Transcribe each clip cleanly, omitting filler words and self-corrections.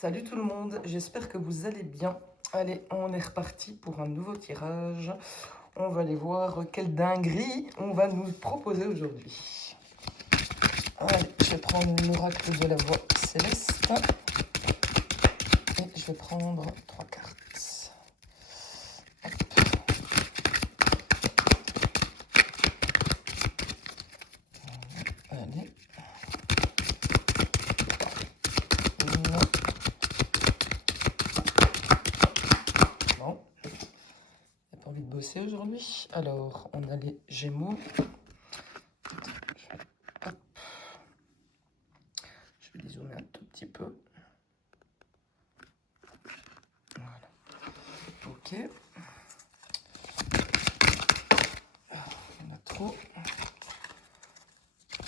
Salut tout le monde, j'espère que vous allez bien. Allez, on est reparti pour un nouveau tirage. On va aller voir quelle dinguerie on va nous proposer aujourd'hui. Allez, je vais prendre l'oracle de la voix céleste. Et je vais prendre 3 cartes. Hop. Allez. Non. Bon. J'ai pas envie de bosser aujourd'hui. Alors, on a les Gémeaux. Hop. Je vais dézoomer un tout petit peu. Voilà. Ok. Il y en a trop.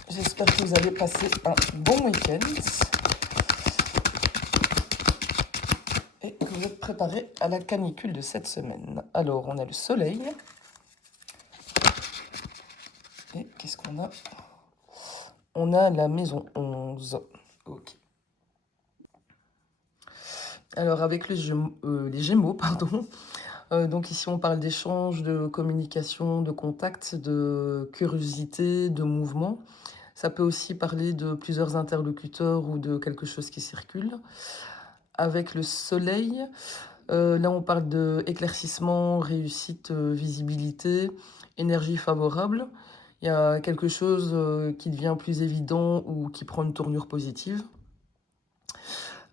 J'espère que vous allez passer un bon week-end et que vous êtes préparés à la canicule de cette semaine. Alors, on a le soleil. Et qu'est-ce qu'on a? On a la maison 11. Ok. Alors, avec les Gémeaux, pardon. Donc ici, on parle d'échange, de communication, de contact, de curiosité, de mouvement. Ça peut aussi parler de plusieurs interlocuteurs ou de quelque chose qui circule. Avec le soleil, là on parle d'éclaircissement, réussite, visibilité, énergie favorable. Il y a quelque chose qui devient plus évident ou qui prend une tournure positive.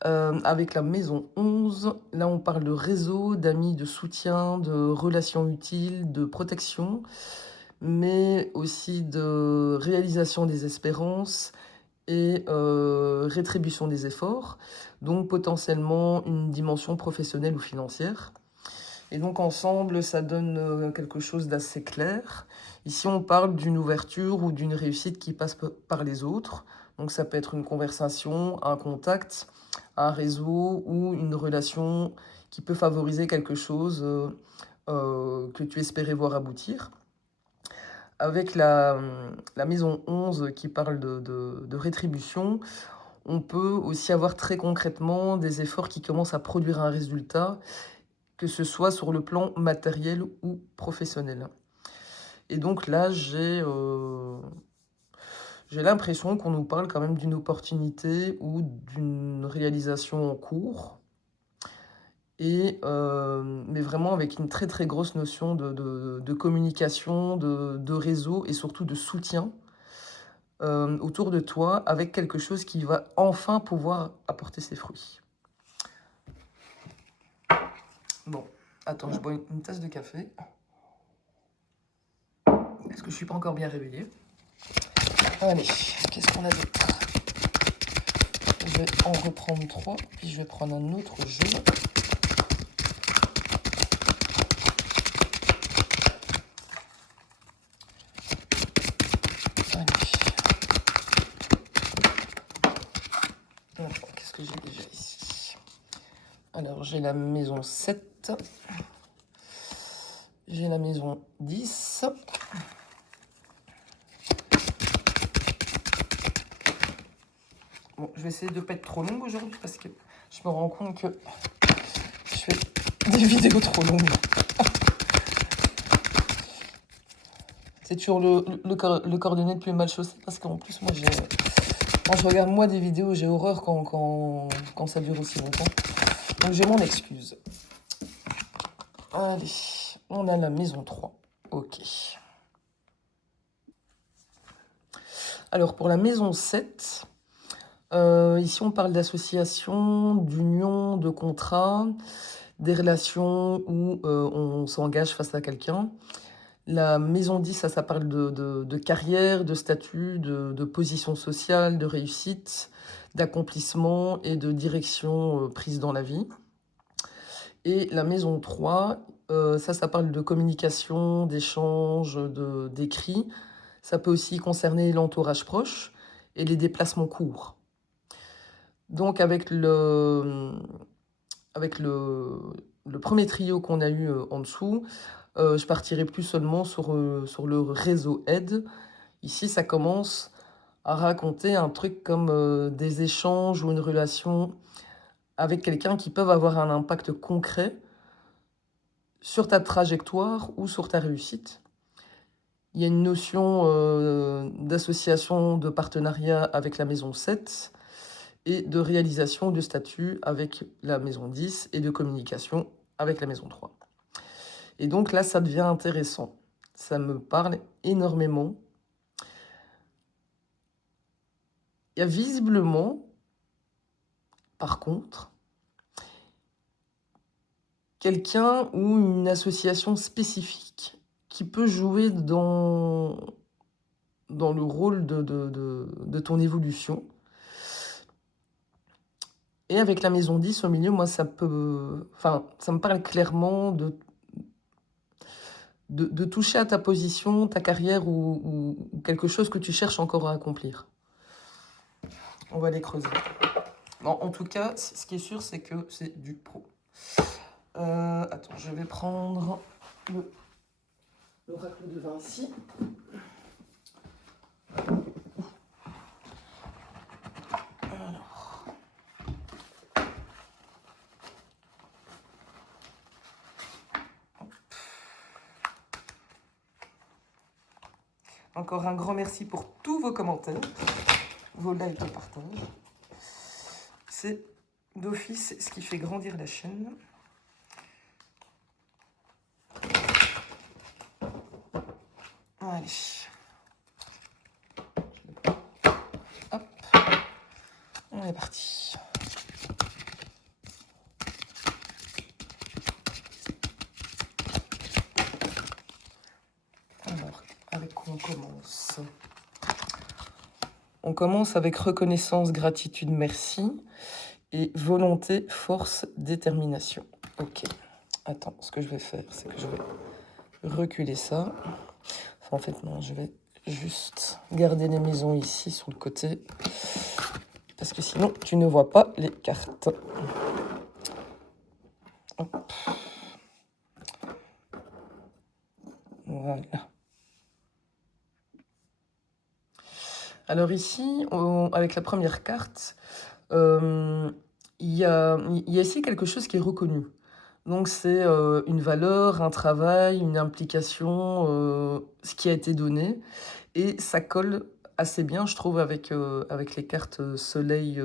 Avec la maison 11, là on parle de réseau, d'amis, de soutien, de relations utiles, de protection, mais aussi de réalisation des espérances et rétribution des efforts, donc potentiellement une dimension professionnelle ou financière. Et donc ensemble, ça donne quelque chose d'assez clair. Ici, on parle d'une ouverture ou d'une réussite qui passe par les autres. Donc ça peut être une conversation, un contact, un réseau ou une relation qui peut favoriser quelque chose que tu espérais voir aboutir. Avec la maison 11 qui parle de rétribution, on peut aussi avoir très concrètement des efforts qui commencent à produire un résultat, que ce soit sur le plan matériel ou professionnel. Et donc là, j'ai l'impression qu'on nous parle quand même d'une opportunité ou d'une réalisation en cours, et, mais vraiment avec une très très grosse notion de communication, de réseau et surtout de soutien autour de toi, avec quelque chose qui va enfin pouvoir apporter ses fruits. Bon, attends, je bois une tasse de café. Est-ce que je suis pas encore bien réveillée? Allez, qu'est-ce qu'on a d'autre? Je vais en reprendre 3, puis je vais prendre un autre jeu. Allez. Qu'est-ce que j'ai déjà ici? Alors, j'ai la maison 7. J'ai la maison 10. Bon, je vais essayer de ne pas être trop longue aujourd'hui parce que je me rends compte que je fais des vidéos trop longues. C'est toujours le cordonnier le plus mal chaussé parce qu'en plus, moi, quand je regarde moi des vidéos, j'ai horreur quand ça dure aussi longtemps. Donc, j'ai mon excuse. Allez, on a la maison 3. Ok. Alors, pour la maison 7, ici, on parle d'association, d'union, de contrat, des relations où on s'engage face à quelqu'un. La maison 10, ça parle de carrière, de statut, de position sociale, de réussite, d'accomplissement et de direction prise dans la vie. Et la maison 3, ça parle de communication, d'échange, d'écrit. Ça peut aussi concerner l'entourage proche et les déplacements courts. Donc avec le premier trio qu'on a eu en dessous, je partirai plus seulement sur le réseau aide. Ici, ça commence à raconter un truc comme des échanges ou une relation avec quelqu'un qui peuvent avoir un impact concret sur ta trajectoire ou sur ta réussite. Il y a une notion d'association, de partenariat avec la maison 7 et de réalisation de statut avec la maison 10 et de communication avec la maison 3. Et donc là, ça devient intéressant. Ça me parle énormément. Il y a visiblement, par contre, quelqu'un ou une association spécifique qui peut jouer dans le rôle de ton évolution. Et avec la maison 10 au milieu, moi, ça me parle clairement de toucher à ta position, ta carrière ou quelque chose que tu cherches encore à accomplir. On va les creuser. Non, en tout cas, ce qui est sûr, c'est que c'est du pro. Attends, je vais prendre l'oracle de Vinci. Alors. Encore un grand merci pour tous vos commentaires, vos likes et partages. C'est d'office ce qui fait grandir la chaîne. Allez. Hop. On est parti. Alors, avec quoi on commence? On commence avec reconnaissance, gratitude, merci. Et volonté, force, détermination. Ok. Attends, ce que je vais faire, c'est que je vais reculer ça. Enfin, en fait, non, je vais juste garder les maisons ici sur le côté. Parce que sinon, tu ne vois pas les cartes. Hop. Voilà. Alors ici, avec la première carte, il y a ici quelque chose qui est reconnu. Donc c'est une valeur, un travail, une implication, ce qui a été donné. Et ça colle assez bien, je trouve, avec les cartes Soleil,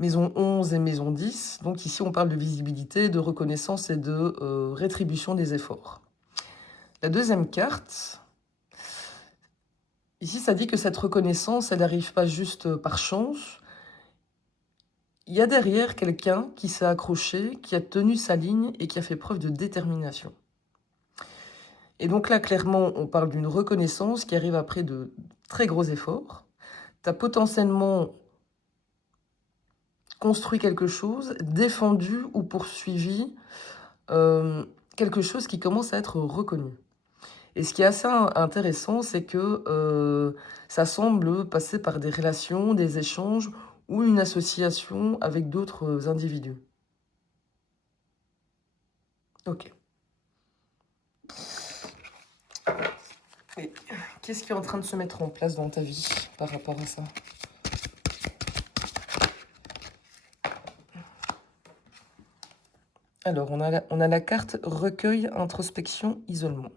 Maison 11 et Maison 10. Donc ici, on parle de visibilité, de reconnaissance et de rétribution des efforts. La deuxième carte, ici, ça dit que cette reconnaissance, elle n'arrive pas juste par chance. Il y a derrière quelqu'un qui s'est accroché, qui a tenu sa ligne et qui a fait preuve de détermination. Et donc là, clairement, on parle d'une reconnaissance qui arrive après de très gros efforts. Tu as potentiellement construit quelque chose, défendu ou poursuivi quelque chose qui commence à être reconnu. Et ce qui est assez intéressant, c'est que ça semble passer par des relations, des échanges ou une association avec d'autres individus. Ok. Et qu'est-ce qui est en train de se mettre en place dans ta vie par rapport à ça? Alors, on a la carte recueil, introspection, isolement.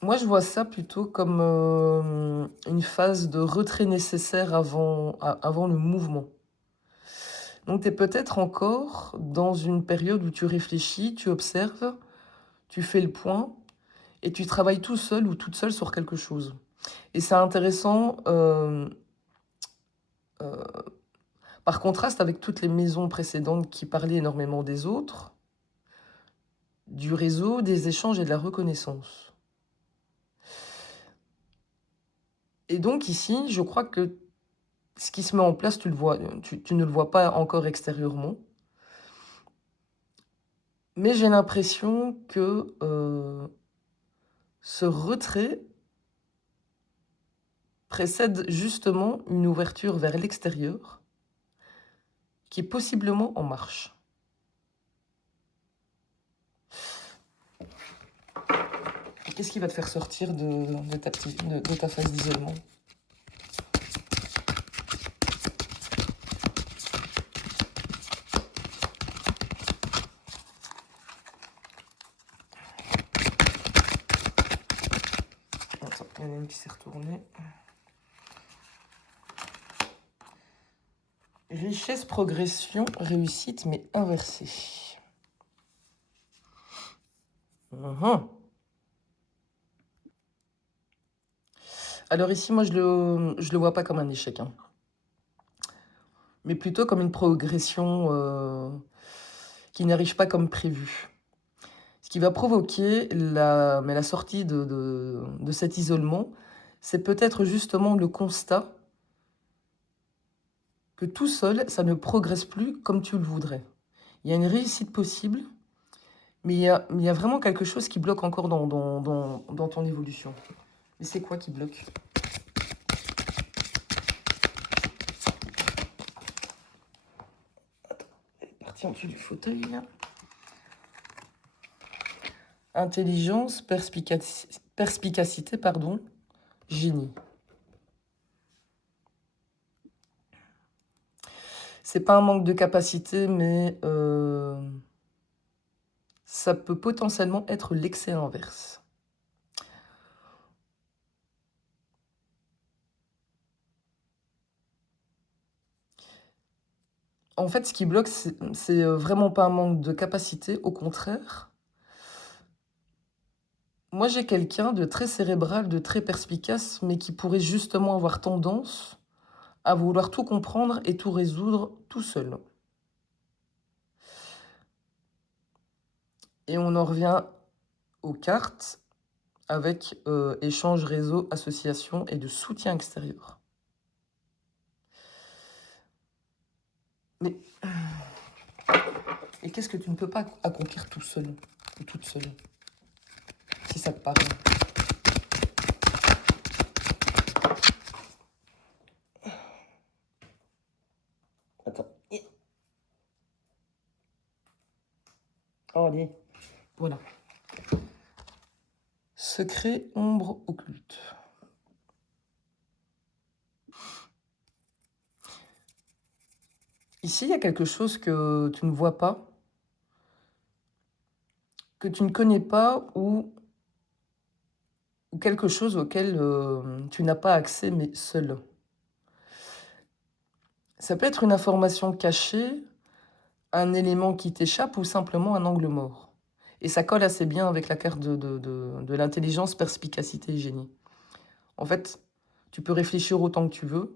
Moi, je vois ça plutôt comme une phase de retrait nécessaire avant le mouvement. Donc, tu es peut-être encore dans une période où tu réfléchis, tu observes, tu fais le point et tu travailles tout seul ou toute seule sur quelque chose. Et c'est intéressant, par contraste avec toutes les maisons précédentes qui parlaient énormément des autres, du réseau, des échanges et de la reconnaissance. Et donc ici, je crois que ce qui se met en place, tu ne le vois pas encore extérieurement. Mais j'ai l'impression que ce retrait précède justement une ouverture vers l'extérieur qui est possiblement en marche. Qu'est-ce qui va te faire sortir de ta phase d'isolement? Attends, il y en a une qui s'est retournée. Richesse, progression, réussite, mais inversée. Alors ici, moi, je le vois pas comme un échec, hein, mais plutôt comme une progression qui n'arrive pas comme prévu. Ce qui va provoquer la sortie de cet isolement, c'est peut-être justement le constat que tout seul, ça ne progresse plus comme tu le voudrais. Il y a une réussite possible, mais il y a vraiment quelque chose qui bloque encore dans ton évolution. Mais c'est quoi qui bloque? Attends, elle est partie en dessous du fauteuil, là. Intelligence, perspicacité, pardon, génie. C'est pas un manque de capacité, mais ça peut potentiellement être l'excès inverse. En fait, ce qui bloque, c'est vraiment pas un manque de capacité, au contraire. Moi, j'ai quelqu'un de très cérébral, de très perspicace, mais qui pourrait justement avoir tendance à vouloir tout comprendre et tout résoudre tout seul. Et on en revient aux cartes avec échange, réseau, association et de soutien extérieur. Mais et qu'est-ce que tu ne peux pas accomplir tout seul ou toute seule, si ça te parle? Attends. Oh, allez. Voilà. Secret, ombre, occulte. Ici, il y a quelque chose que tu ne vois pas, que tu ne connais pas, ou quelque chose auquel tu n'as pas accès, mais seul. Ça peut être une information cachée, un élément qui t'échappe ou simplement un angle mort. Et ça colle assez bien avec la carte de l'intelligence, perspicacité et génie. En fait, tu peux réfléchir autant que tu veux,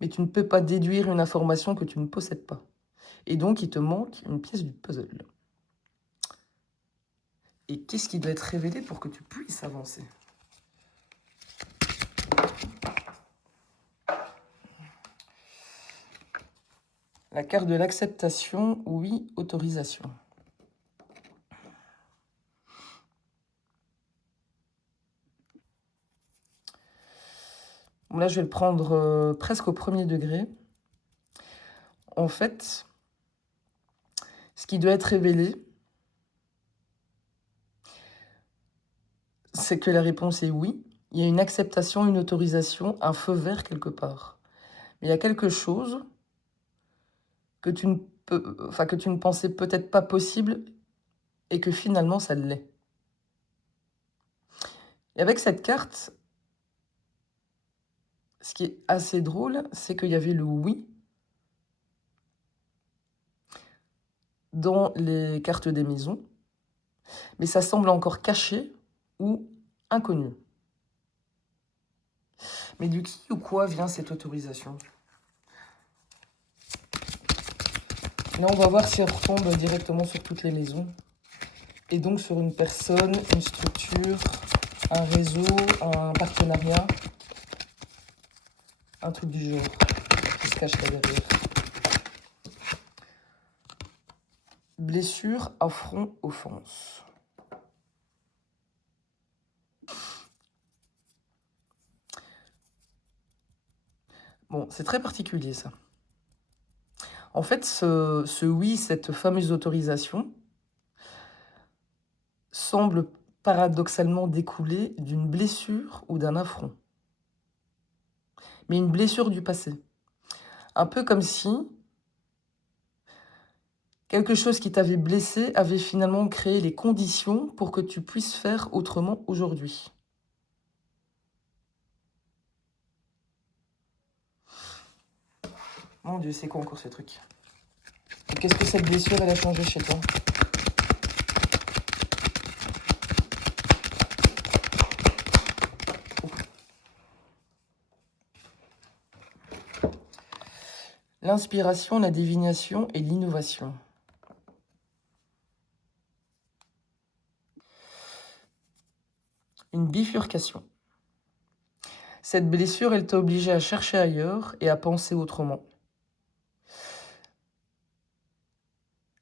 mais tu ne peux pas déduire une information que tu ne possèdes pas. Et donc, il te manque une pièce du puzzle. Et qu'est-ce qui doit être révélé pour que tu puisses avancer? La carte de l'acceptation, oui, autorisation. Bon, là, je vais le prendre presque au premier degré. En fait, ce qui doit être révélé, c'est que la réponse est oui. Il y a une acceptation, une autorisation, un feu vert quelque part. Mais il y a quelque chose que tu ne pensais peut-être pas possible et que finalement ça l'est. Et avec cette carte, ce qui est assez drôle, c'est qu'il y avait le oui dans les cartes des maisons, mais ça semble encore caché ou inconnu. Mais du qui ou quoi vient cette autorisation? Là, on va voir si elle retombe directement sur toutes les maisons. Et donc sur une personne, une structure, un réseau, un partenariat, un truc du genre qui se cache là derrière. Blessure, affront, offense. Bon, c'est très particulier ça. En fait, ce oui, cette fameuse autorisation, semble paradoxalement découler d'une blessure ou d'un affront. Mais une blessure du passé. Un peu comme si quelque chose qui t'avait blessé avait finalement créé les conditions pour que tu puisses faire autrement aujourd'hui. Mon Dieu, c'est quoi encore ce truc? Qu'est-ce que cette blessure, elle a changé chez toi? L'inspiration, la divination et l'innovation. Une bifurcation. Cette blessure, elle t'a obligé à chercher ailleurs et à penser autrement.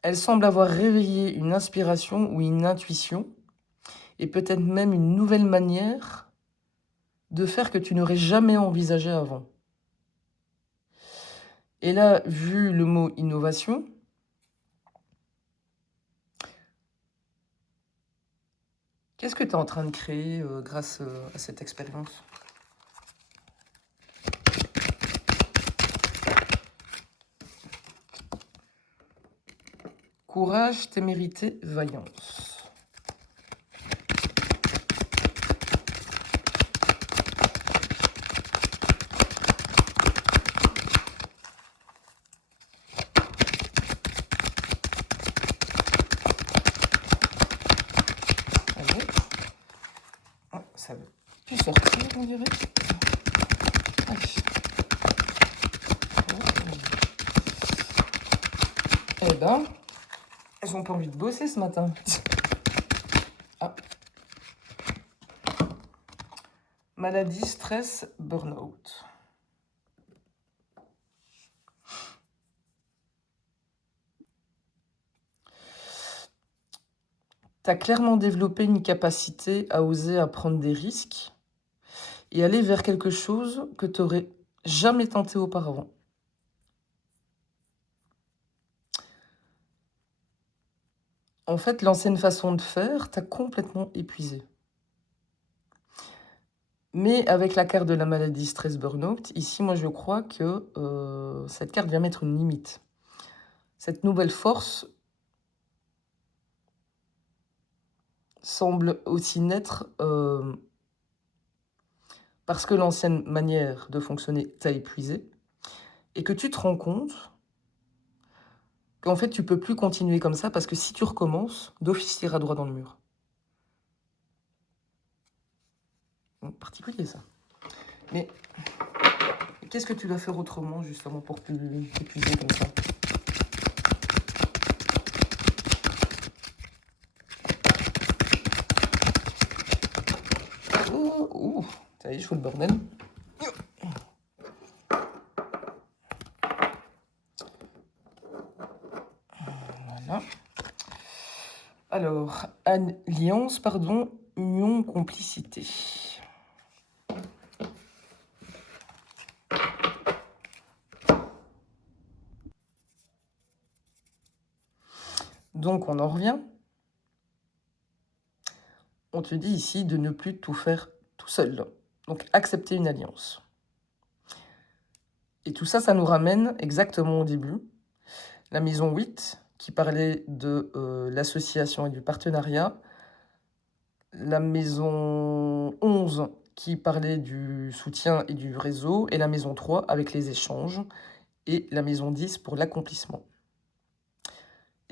Elle semble avoir réveillé une inspiration ou une intuition, et peut-être même une nouvelle manière de faire que tu n'aurais jamais envisagé avant. Et là, vu le mot innovation, qu'est-ce que tu es en train de créer grâce à cette expérience? Courage, témérité, vaillance. Allez. Oh, ça veut plus sortir, on dirait. Eh ben, elles ont pas envie de bosser ce matin. Ah. Maladie, stress, burn-out. Tu as clairement développé une capacité à oser à prendre des risques et aller vers quelque chose que tu n'aurais jamais tenté auparavant. En fait, l'ancienne façon de faire t'a complètement épuisé. Mais avec la carte de la maladie stress burn-out, ici, moi, je crois que cette carte vient mettre une limite. Cette nouvelle force semble aussi naître parce que l'ancienne manière de fonctionner t'a épuisé et que tu te rends compte qu'en fait, tu peux plus continuer comme ça parce que si tu recommences, d'office, tu iras droit dans le mur. Particulier, ça. Mais qu'est-ce que tu vas faire autrement, justement, pour plus t'épuiser comme ça? Ouh, ça y est, je fous le bordel. Voilà. Alors, alliance, pardon, union, complicité. Donc, on en revient. On te dit ici de ne plus tout faire tout seul. Donc, accepter une alliance. Et tout ça, ça nous ramène exactement au début. La maison 8, qui parlait de l'association et du partenariat. La maison 11, qui parlait du soutien et du réseau. Et la maison 3, avec les échanges. Et la maison 10 pour l'accomplissement.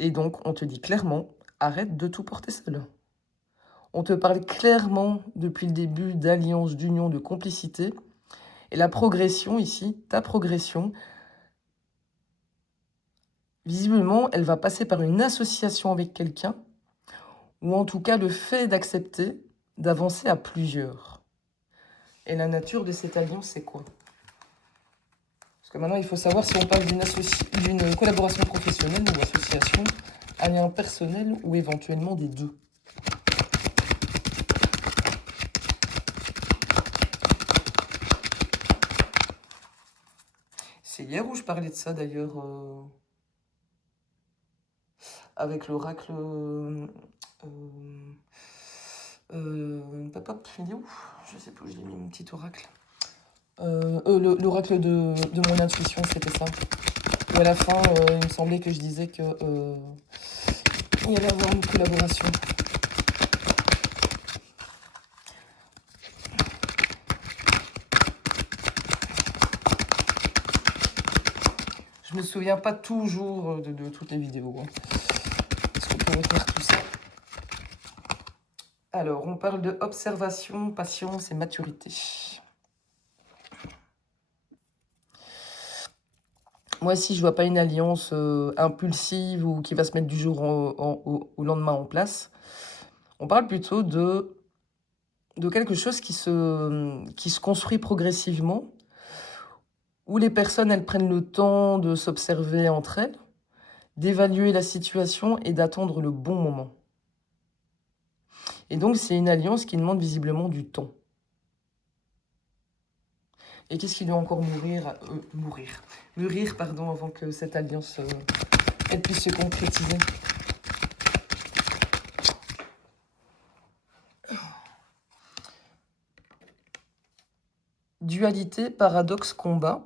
Et donc, on te dit clairement, arrête de tout porter seul. On te parle clairement, depuis le début, d'alliance, d'union, de complicité. Et la progression ici, ta progression, visiblement, elle va passer par une association avec quelqu'un, ou en tout cas le fait d'accepter d'avancer à plusieurs. Et la nature de cette alliance, c'est quoi? Parce que maintenant, il faut savoir si on parle d'une collaboration professionnelle ou association, un lien personnel ou éventuellement des deux. C'est hier où je parlais de ça d'ailleurs, avec l'oracle Hop, il est où? Je sais plus où je l'ai mis, mon petit oracle. L'oracle de mon intuition, c'était ça. Ou à la fin, il me semblait que je disais que il y allait avoir une collaboration. Je me souviens pas toujours de toutes les vidéos. Hein. Est-ce qu'on peut retenir tout ça? Alors, on parle de observation, patience et maturité. Moi, si je vois pas une alliance impulsive ou qui va se mettre du jour au lendemain en place, on parle plutôt de quelque chose qui se construit progressivement, où les personnes, elles prennent le temps de s'observer entre elles, d'évaluer la situation et d'attendre le bon moment. Et donc, c'est une alliance qui demande visiblement du temps. Et qu'est-ce qui doit encore mûrir, pardon, avant que cette alliance elle puisse se concrétiser? Dualité, paradoxe, combat,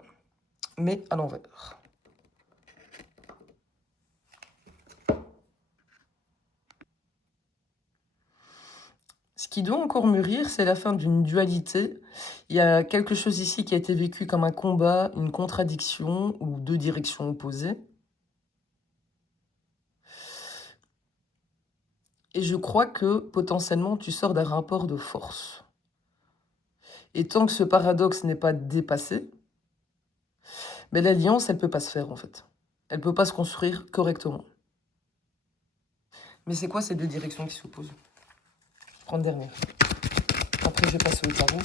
mais à l'envers. Ce qui doit encore mûrir, c'est la fin d'une dualité. Il y a quelque chose ici qui a été vécu comme un combat, une contradiction ou deux directions opposées. Et je crois que potentiellement tu sors d'un rapport de force. Et tant que ce paradoxe n'est pas dépassé, mais l'alliance, elle ne peut pas se faire en fait. Elle ne peut pas se construire correctement. Mais c'est quoi ces deux directions qui s'opposent? Je prends une dernière. Après, je vais passer au tarot.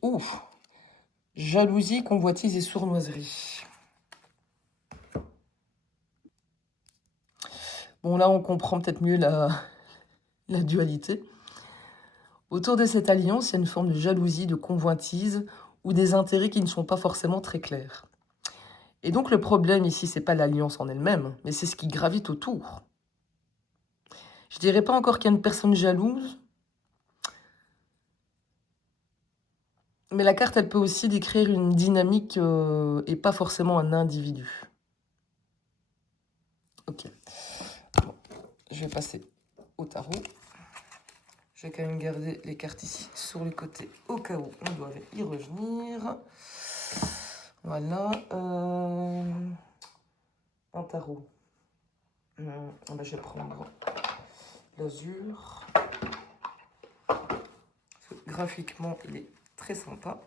Ouf! Jalousie, convoitise et sournoiserie. Bon, là, on comprend peut-être mieux la dualité. Autour de cette alliance, il y a une forme de jalousie, de convoitise ou des intérêts qui ne sont pas forcément très clairs. Et donc, le problème ici, c'est pas l'alliance en elle-même, mais c'est ce qui gravite autour. Je dirais pas encore qu'il y a une personne jalouse, mais la carte, elle peut aussi décrire une dynamique et pas forcément un individu. Ok. Bon, je vais passer au tarot. Je vais quand même garder les cartes ici sur le côté au cas où on doit y revenir. Voilà. Un tarot. Ben, je vais prendre l'azur. Graphiquement, il est très sympa.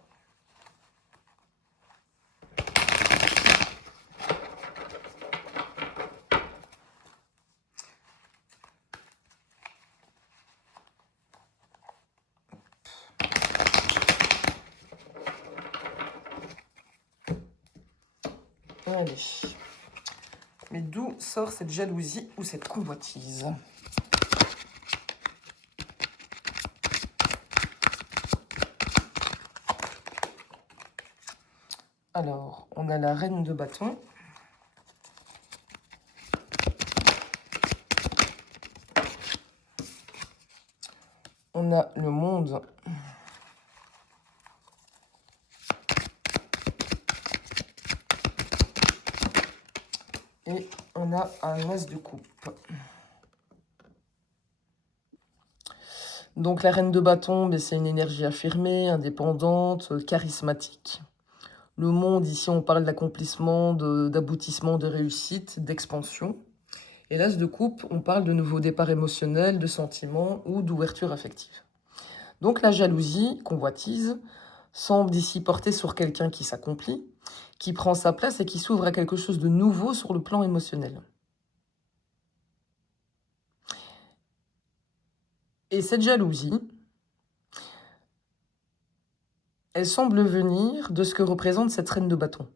Allez. Mais d'où sort cette jalousie ou cette convoitise? Alors, on a la reine de bâton. On a le monde. Et on a un as de coupe. Donc la reine de bâton, c'est une énergie affirmée, indépendante, charismatique. Le monde, ici, on parle d'accomplissement, d'aboutissement, de réussite, d'expansion. Et l'as de coupe, on parle de nouveaux départs émotionnels, de sentiments ou d'ouverture affective. Donc la jalousie, convoitise, semble ici porter sur quelqu'un qui s'accomplit, qui prend sa place et qui s'ouvre à quelque chose de nouveau sur le plan émotionnel. Et cette jalousie, elle semble venir de ce que représente cette reine de bâton.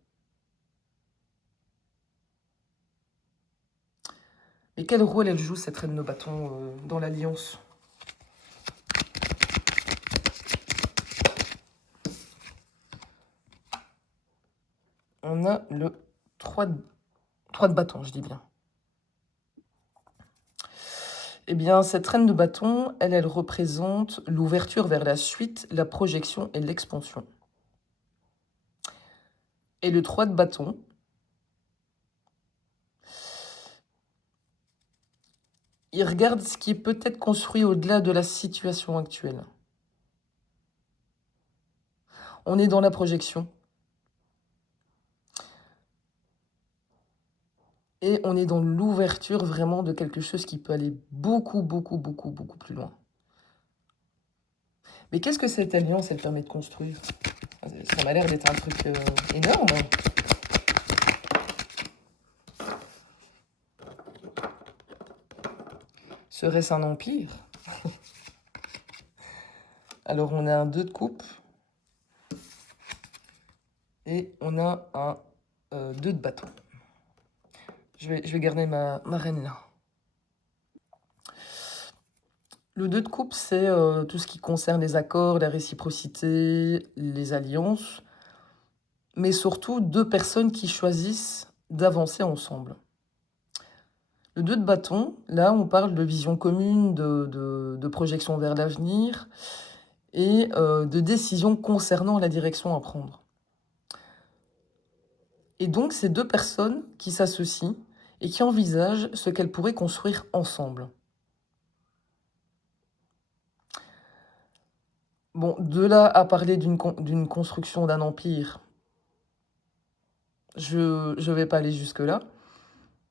Mais quel rôle elle joue, cette reine de bâton, dans l'alliance? on a le 3 de bâton, je dis bien. Eh bien, cette reine de bâton, elle représente l'ouverture vers la suite, la projection et l'expansion. Et le 3 de bâton, il regarde ce qui est peut-être construit au-delà de la situation actuelle. On est dans la projection. Et on est dans l'ouverture vraiment de quelque chose qui peut aller beaucoup, beaucoup, beaucoup, beaucoup plus loin. Mais qu'est-ce que cette alliance, elle permet de construire? Ça m'a l'air d'être un truc énorme. Serait-ce un empire? Alors, on a un 2 de coupe. Et on a un 2 de bâton. Je vais garder ma reine là. Le 2 de coupe, c'est tout ce qui concerne les accords, la réciprocité, les alliances, mais surtout 2 personnes qui choisissent d'avancer ensemble. Le 2 de bâton, là, on parle de vision commune, de projection vers l'avenir et de décision concernant la direction à prendre. Et donc, c'est 2 personnes qui s'associent et qui envisagent ce qu'elles pourraient construire ensemble. Bon, de là à parler d'une construction d'un empire, je vais pas aller jusque-là.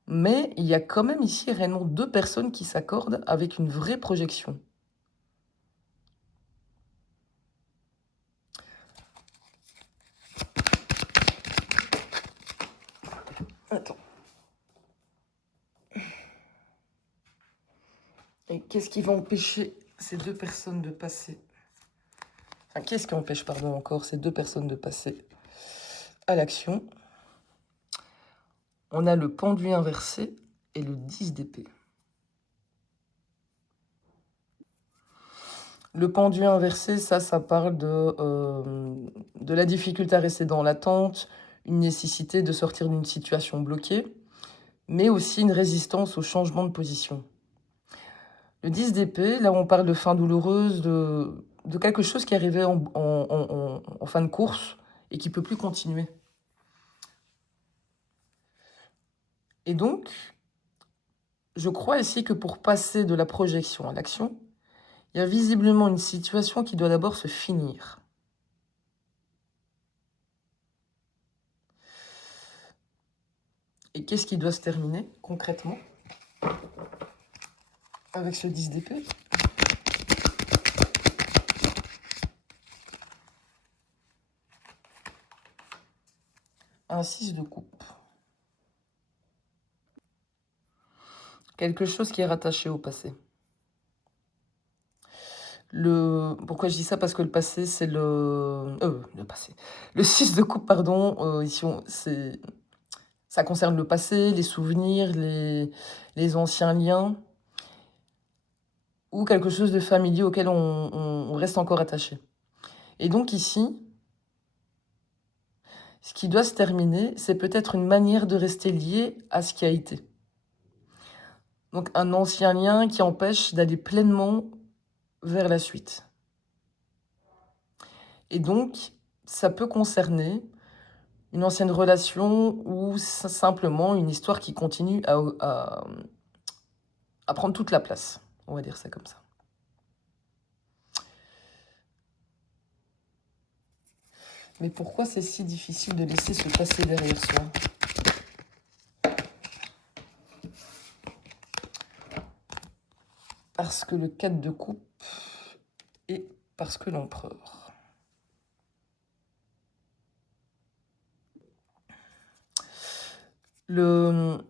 Mais il y a quand même ici réellement 2 personnes qui s'accordent avec une vraie projection. Attends. Et qu'est-ce qui va empêcher ces 2 personnes de passer? Enfin, qu'est-ce qui empêche, pardon, encore ces 2 personnes de passer à l'action? On a le pendu inversé et le 10 d'épée. Le pendu inversé, ça parle de la difficulté à rester dans l'attente, une nécessité de sortir d'une situation bloquée, mais aussi une résistance au changement de position. Le 10 d'épée, là on parle de fin douloureuse, de quelque chose qui arrivait en fin de course et qui ne peut plus continuer. Et donc, je crois ici que pour passer de la projection à l'action, il y a visiblement une situation qui doit d'abord se finir. Et qu'est-ce qui doit se terminer concrètement avec ce 10 d'épée? Un 6 de coupe. Quelque chose qui est rattaché au passé. Pourquoi je dis ça? Parce que le passé, c'est le passé. Le 6 de coupe, pardon, ici, ça concerne le passé, les souvenirs, les anciens liens, ou quelque chose de familier auquel on reste encore attaché. Et donc ici, ce qui doit se terminer, c'est peut-être une manière de rester lié à ce qui a été. Donc un ancien lien qui empêche d'aller pleinement vers la suite. Et donc, ça peut concerner une ancienne relation ou simplement une histoire qui continue à prendre toute la place. On va dire ça comme ça. Mais pourquoi c'est si difficile de laisser ce passé derrière soi? Parce que le 4 de coupe et parce que l'empereur. Le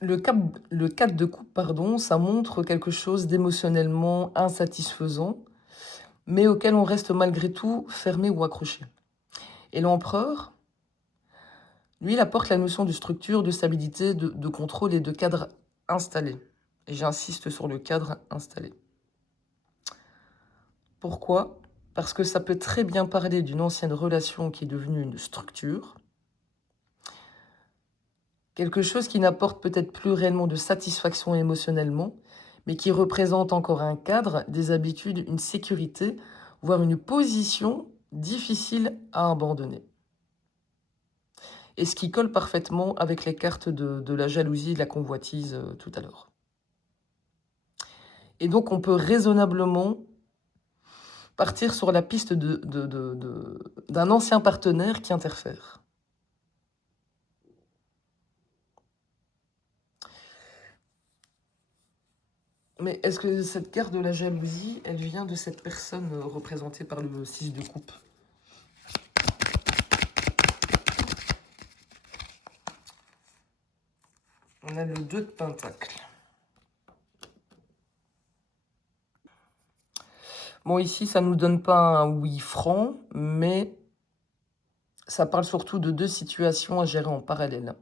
4 de coupe, pardon, ça montre quelque chose d'émotionnellement insatisfaisant, mais auquel on reste malgré tout fermé ou accroché. Et l'empereur, lui, il apporte la notion de structure, de stabilité, de contrôle et de cadre installé. Et j'insiste sur le cadre installé. Pourquoi? Parce que ça peut très bien parler d'une ancienne relation qui est devenue une structure, Quelque chose qui n'apporte peut-être plus réellement de satisfaction émotionnellement, mais qui représente encore un cadre, des habitudes, une sécurité, voire une position difficile à abandonner. Et ce qui colle parfaitement avec les cartes de la jalousie et de la convoitise tout à l'heure. Et donc on peut raisonnablement partir sur la piste d'un ancien partenaire qui interfère. Mais est-ce que cette carte de la jalousie, elle vient de cette personne représentée par le 6 de coupe? On a le 2 de pentacle. Bon, ici, ça ne nous donne pas un oui franc, mais ça parle surtout de deux situations à gérer en parallèle.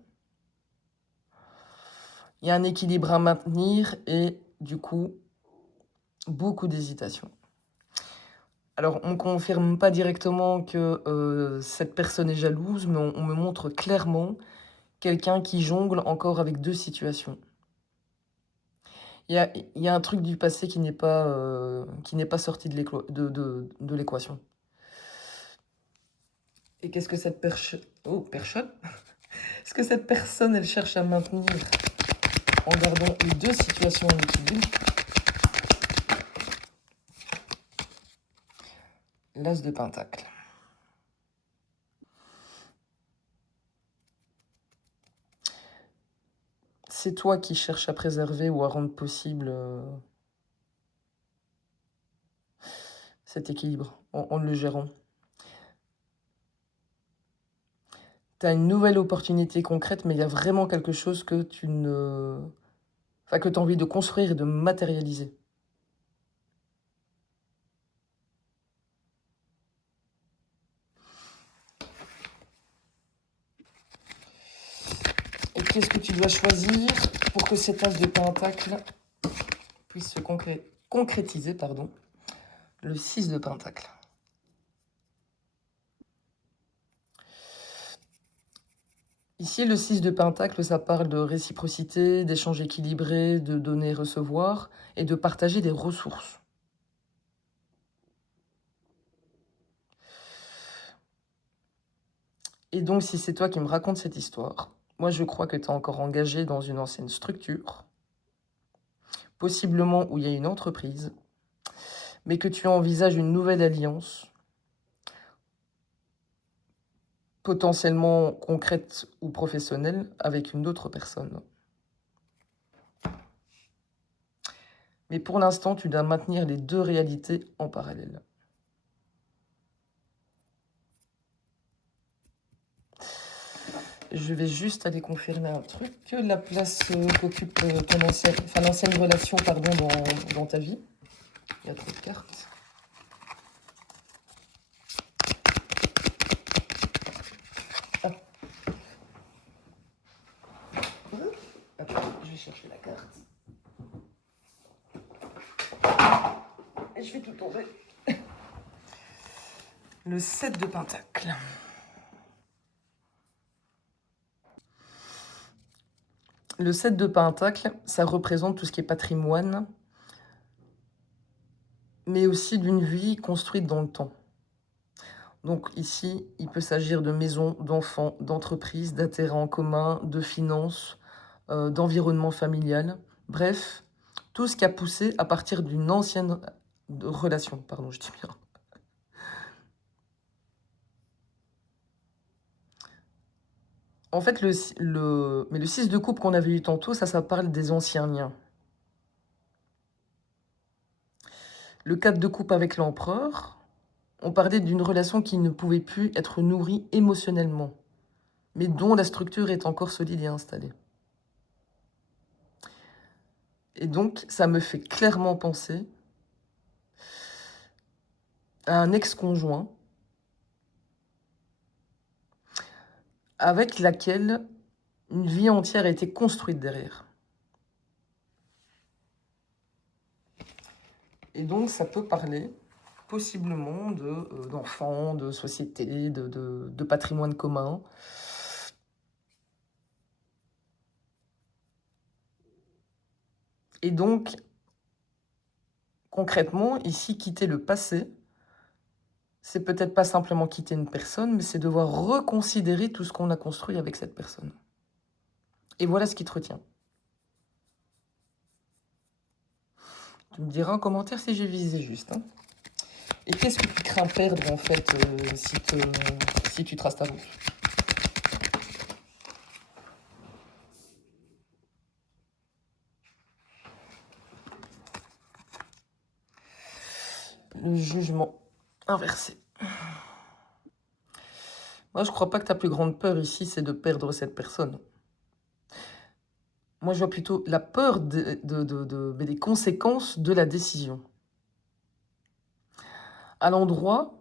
Il y a un équilibre à maintenir et, du coup, beaucoup d'hésitation. Alors, on ne confirme pas directement que cette personne est jalouse, mais on me montre clairement quelqu'un qui jongle encore avec deux situations. Il y a un truc du passé qui n'est pas sorti de l'équation. Et qu'est-ce que cette personne Est-ce que cette personne, elle cherche à maintenir en gardant les deux situations en équilibre? L'as de pentacle. C'est toi qui cherches à préserver ou à rendre possible cet équilibre en le gérant. Tu as une nouvelle opportunité concrète, mais il y a vraiment quelque chose que tu as envie de construire et de matérialiser. Et qu'est-ce que tu dois choisir pour que cet as de pentacle puisse se concrétiser, pardon, le 6 de pentacle. Ici, le 6 de pentacle, ça parle de réciprocité, d'échanges équilibrés, de donner-recevoir et de partager des ressources. Et donc, si c'est toi qui me racontes cette histoire, moi, je crois que tu es encore engagé dans une ancienne structure, possiblement où il y a une entreprise, mais que tu envisages une nouvelle alliance, potentiellement concrète ou professionnelle, avec une autre personne. Mais pour l'instant, tu dois maintenir les deux réalités en parallèle. Je vais juste aller confirmer un truc. La place qu'occupe ton l'ancienne relation pardon, dans ta vie. Il y a trop de cartes. Ah. Attends, je vais chercher la carte. Et je vais tout tomber. Le 7 de pentacle. Le 7 de pentacle, ça représente tout ce qui est patrimoine, mais aussi d'une vie construite dans le temps. Donc ici, il peut s'agir de maisons, d'enfants, d'entreprises, d'intérêts en commun, de finances, d'environnement familial. Bref, tout ce qui a poussé à partir d'une ancienne relation. Pardon, je dis bien. En fait, mais le 6 de coupe qu'on avait eu tantôt, ça parle des anciens liens. Le 4 de coupe avec l'empereur, on parlait d'une relation qui ne pouvait plus être nourrie émotionnellement, mais dont la structure est encore solide et installée. Et donc, ça me fait clairement penser à un ex-conjoint avec laquelle une vie entière a été construite derrière. Et donc, ça peut parler possiblement d'enfants, de société, de patrimoine commun. Et donc, concrètement, ici, quitter le passé, c'est peut-être pas simplement quitter une personne, mais c'est devoir reconsidérer tout ce qu'on a construit avec cette personne. Et voilà ce qui te retient. Tu me diras en commentaire si j'ai visé juste, hein. Et qu'est-ce que tu crains perdre, en fait, si tu traces ta route? Le jugement inversé. Moi, je crois pas que ta plus grande peur ici, c'est de perdre cette personne. Moi, je vois plutôt la peur mais des conséquences de la décision. À l'endroit,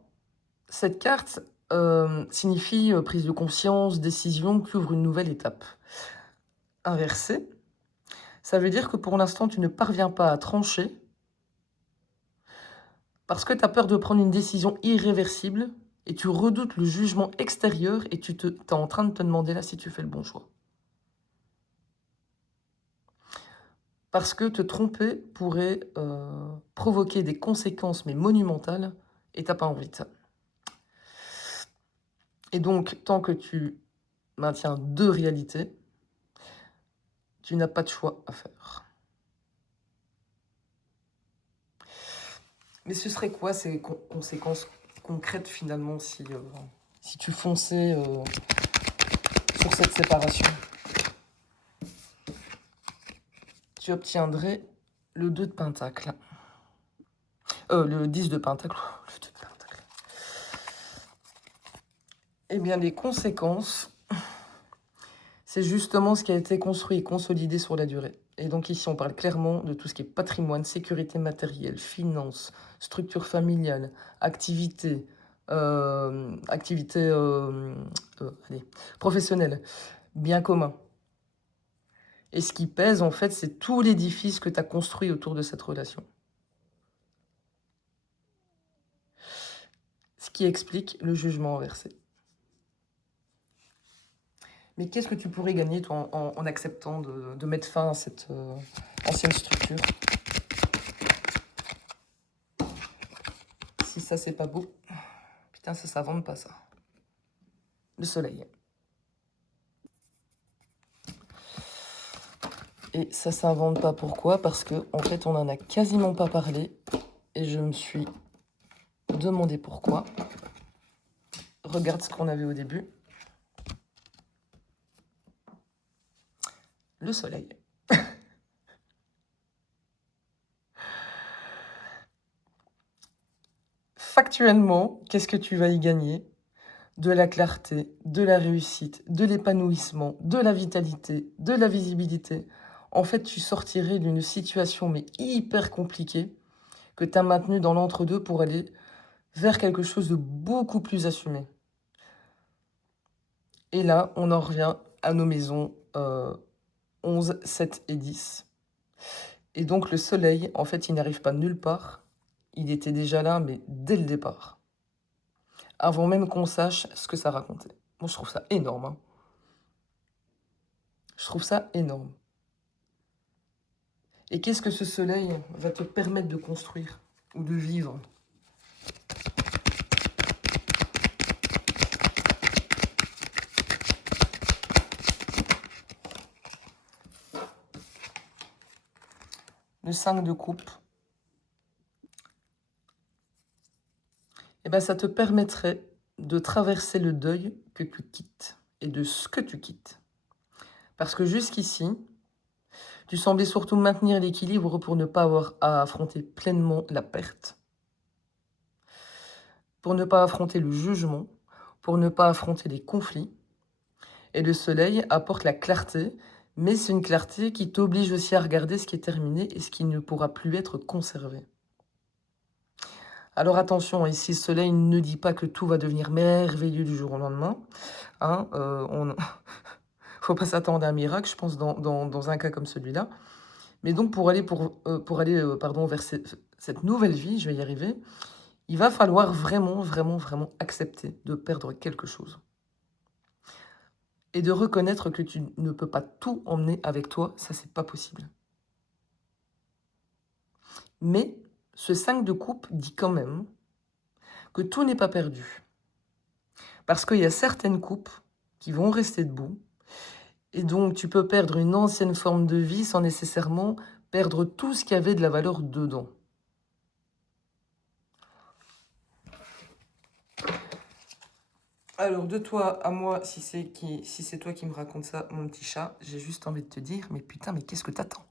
cette carte signifie prise de conscience, décision qui ouvre une nouvelle étape. Inversé, ça veut dire que pour l'instant, tu ne parviens pas à trancher parce que tu as peur de prendre une décision irréversible et tu redoutes le jugement extérieur et tu es en train de te demander là si tu fais le bon choix. Parce que te tromper pourrait provoquer des conséquences, mais monumentales, et t'as pas envie de ça. Et donc, tant que tu maintiens deux réalités, tu n'as pas de choix à faire. Mais ce serait quoi ces conséquences concrètes finalement si tu fonçais sur cette séparation? Tu obtiendrais le 2 de pentacle. Le 10 de pentacle. Le 2 de pentacle. Eh bien, les conséquences, c'est justement ce qui a été construit et consolidé sur la durée. Et donc ici, on parle clairement de tout ce qui est patrimoine, sécurité matérielle, finances, structure familiale, activité, professionnelle, bien commun. Et ce qui pèse, en fait, c'est tout l'édifice que tu as construit autour de cette relation. Ce qui explique le jugement inversé. Mais qu'est-ce que tu pourrais gagner, toi, en acceptant de mettre fin à cette ancienne structure? Si ça, c'est pas beau. Putain, ça s'invente pas, ça. Le soleil. Et ça s'invente pas, pourquoi? Parce que, en fait, on en a quasiment pas parlé. Et je me suis demandé pourquoi. Regarde ce qu'on avait au début. Le soleil. Factuellement, qu'est-ce que tu vas y gagner? De la clarté, de la réussite, de l'épanouissement, de la vitalité, de la visibilité. En fait, tu sortirais d'une situation mais hyper compliquée que tu as maintenue dans l'entre-deux pour aller vers quelque chose de beaucoup plus assumé. Et là, on en revient à nos maisons 11, 7 et 10. Et donc le soleil, en fait, il n'arrive pas nulle part. Il était déjà là, mais dès le départ. Avant même qu'on sache ce que ça racontait. Moi, je trouve ça énorme, hein. Je trouve ça énorme. Et qu'est-ce que ce soleil va te permettre de construire ou de vivre? Le 5 de coupe. Eh ben, ça te permettrait de traverser le deuil que tu quittes et de ce que tu quittes. Parce que jusqu'ici, tu semblais surtout maintenir l'équilibre pour ne pas avoir à affronter pleinement la perte, pour ne pas affronter le jugement, pour ne pas affronter les conflits. Et le soleil apporte la clarté, mais c'est une clarté qui t'oblige aussi à regarder ce qui est terminé et ce qui ne pourra plus être conservé. Alors attention, ici le soleil ne dit pas que tout va devenir merveilleux du jour au lendemain. Hein, faut pas s'attendre à un miracle, je pense, dans un cas comme celui-là. Mais donc pour aller vers cette nouvelle vie, je vais y arriver, il va falloir vraiment, vraiment, vraiment accepter de perdre quelque chose. Et de reconnaître que tu ne peux pas tout emmener avec toi, ça c'est pas possible. Mais ce 5 de coupe dit quand même que tout n'est pas perdu. Parce qu'il y a certaines coupes qui vont rester debout. Et donc, tu peux perdre une ancienne forme de vie sans nécessairement perdre tout ce qui avait de la valeur dedans. Alors, de toi à moi, si c'est toi qui me raconte ça, mon petit chat, j'ai juste envie de te dire, mais putain, mais qu'est-ce que t'attends?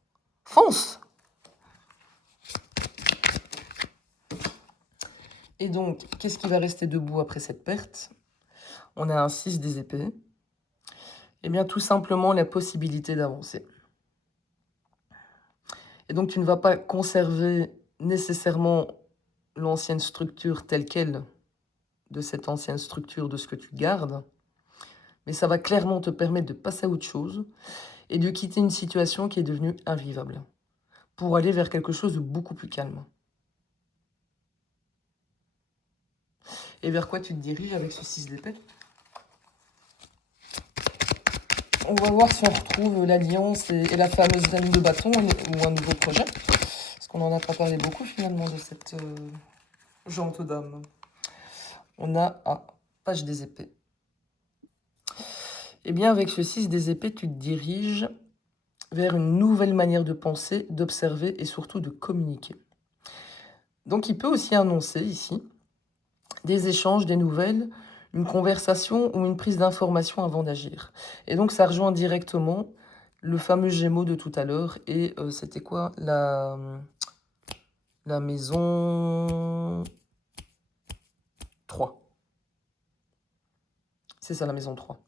Fonce! Et donc, qu'est-ce qui va rester debout après cette perte? On a un 6 des épées. Eh bien, tout simplement la possibilité d'avancer. Et donc, tu ne vas pas conserver nécessairement l'ancienne structure telle qu'elle, de cette ancienne structure, de ce que tu gardes, mais ça va clairement te permettre de passer à autre chose et de quitter une situation qui est devenue invivable pour aller vers quelque chose de beaucoup plus calme. Et vers quoi tu te diriges avec ce 6 d'épée? On va voir si on retrouve l'alliance et la fameuse reine de bâton ou un nouveau projet. Parce qu'on n'en a pas parlé beaucoup finalement de cette gente dame. On a page des épées. Eh bien, avec ce 6 des épées, tu te diriges vers une nouvelle manière de penser, d'observer et surtout de communiquer. Donc, il peut aussi annoncer ici des échanges, des nouvelles, une conversation ou une prise d'information avant d'agir. Et donc, ça rejoint directement le fameux Gémeaux de tout à l'heure. Et c'était quoi la maison 3. C'est ça, la maison 3.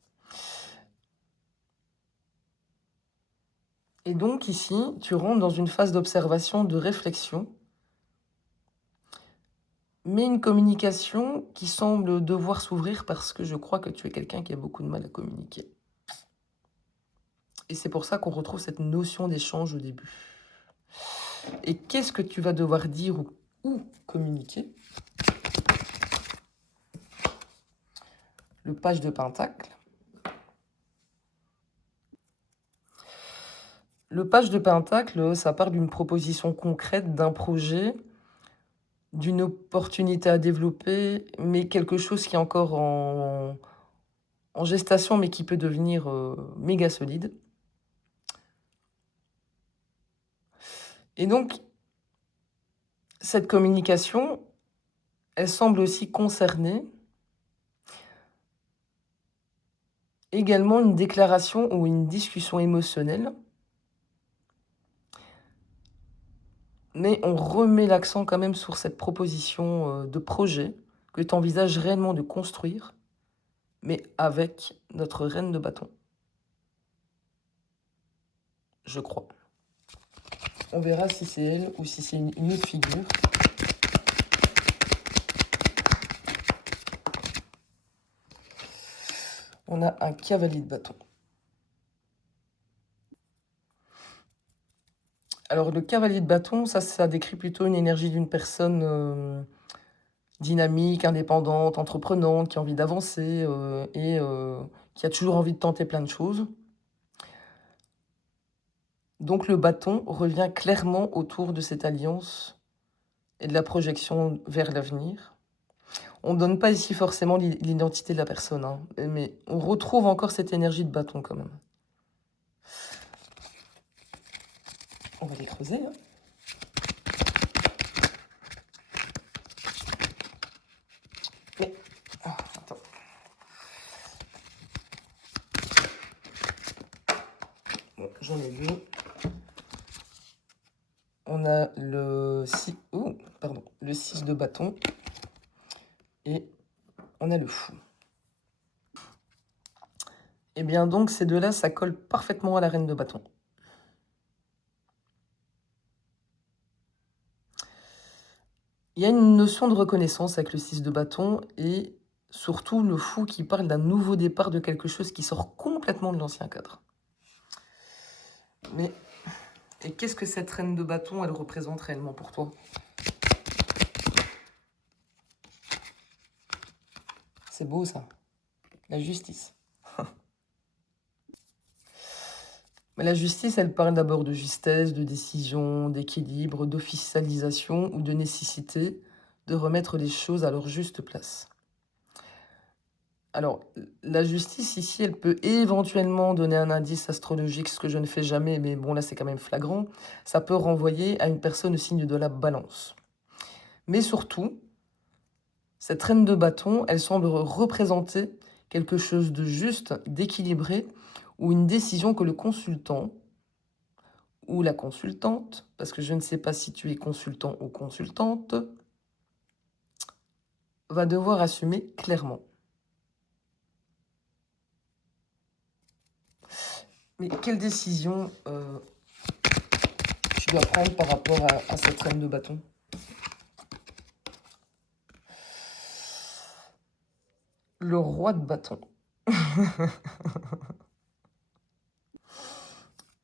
Et donc ici, tu rentres dans une phase d'observation, de réflexion, mais une communication qui semble devoir s'ouvrir parce que je crois que tu es quelqu'un qui a beaucoup de mal à communiquer. Et c'est pour ça qu'on retrouve cette notion d'échange au début. Et qu'est-ce que tu vas devoir dire ou communiquer? Le page de Pentacle. Le page de Pentacle, ça part d'une proposition concrète, d'un projet, d'une opportunité à développer, mais quelque chose qui est encore en gestation, mais qui peut devenir méga solide. Et donc, cette communication, elle semble aussi concerner également une déclaration ou une discussion émotionnelle. Mais on remet l'accent quand même sur cette proposition de projet que tu envisages réellement de construire, mais avec notre reine de bâton. Je crois. On verra si c'est elle ou si c'est une autre figure. On a un cavalier de bâton. Alors, le cavalier de bâton, ça décrit plutôt une énergie d'une personne dynamique, indépendante, entreprenante, qui a envie d'avancer et qui a toujours envie de tenter plein de choses. Donc, le bâton revient clairement autour de cette alliance et de la projection vers l'avenir. On ne donne pas ici forcément l'identité de la personne, hein, mais on retrouve encore cette énergie de bâton quand même. On va les creuser. Hein. Mais, attends. Bon, j'en ai deux. On a le 6, le 6 de bâton et on a le fou. Et bien donc ces deux-là, ça colle parfaitement à la reine de bâton. Il y a une notion de reconnaissance avec le 6 de bâton et surtout le fou qui parle d'un nouveau départ, de quelque chose qui sort complètement de l'ancien cadre. Mais, et qu'est-ce que cette reine de bâton, elle représente réellement pour toi? C'est beau ça, la justice. Mais la justice, elle parle d'abord de justesse, de décision, d'équilibre, d'officialisation ou de nécessité de remettre les choses à leur juste place. Alors, la justice ici, elle peut éventuellement donner un indice astrologique, ce que je ne fais jamais, mais bon, là, c'est quand même flagrant. Ça peut renvoyer à une personne au signe de la balance. Mais surtout, cette reine de bâton, elle semble représenter quelque chose de juste, d'équilibré, ou une décision que le consultant ou la consultante, parce que je ne sais pas si tu es consultant ou consultante, va devoir assumer clairement. Mais quelle décision tu dois prendre par rapport à cette reine de bâton? Le roi de bâton.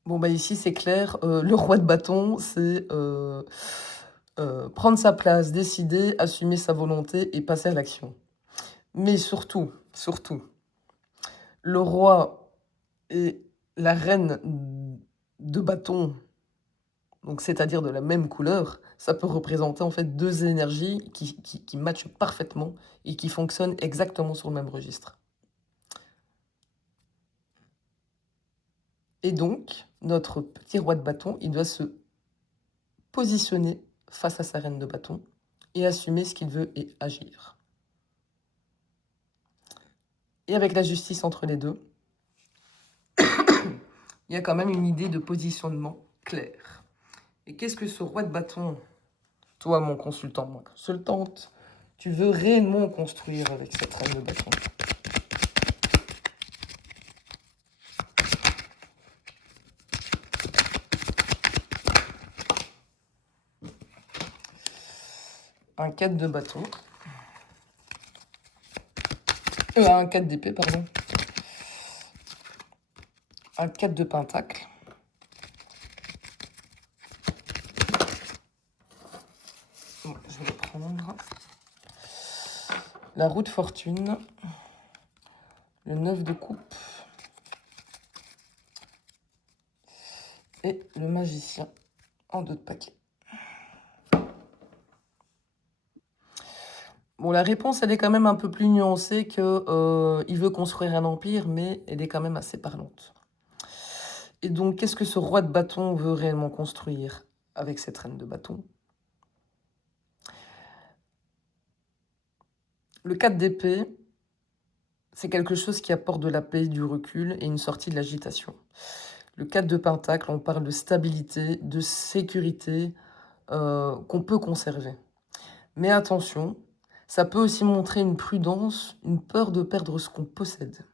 Bon, bah ici, c'est clair. Le roi de bâton, c'est prendre sa place, décider, assumer sa volonté et passer à l'action. Mais surtout, le roi et la reine de bâton, donc c'est-à-dire de la même couleur, ça peut représenter en fait deux énergies qui matchent parfaitement et qui fonctionnent exactement sur le même registre. Et donc, notre petit roi de bâton, il doit se positionner face à sa reine de bâton et assumer ce qu'il veut et agir. Et avec la justice entre les deux, il y a quand même une idée de positionnement clair. Et qu'est-ce que ce roi de bâton, toi mon consultant, moi consultante, tu veux réellement construire avec cette reine de bâton? Un 4 de bâton. Un 4 d'épée, pardon. Un 4 de pentacle. Bon, je vais le prendre. La roue de fortune. Le 9 de coupe. Et le magicien en 2 de paquet. Bon, la réponse, elle est quand même un peu plus nuancée que il veut construire un empire, mais elle est quand même assez parlante. Et donc, qu'est-ce que ce roi de bâton veut réellement construire avec cette reine de bâton? Le 4 d'épée, c'est quelque chose qui apporte de la paix, du recul et une sortie de l'agitation. Le 4 de pentacle, on parle de stabilité, de sécurité qu'on peut conserver. Mais attention, ça peut aussi montrer une prudence, une peur de perdre ce qu'on possède.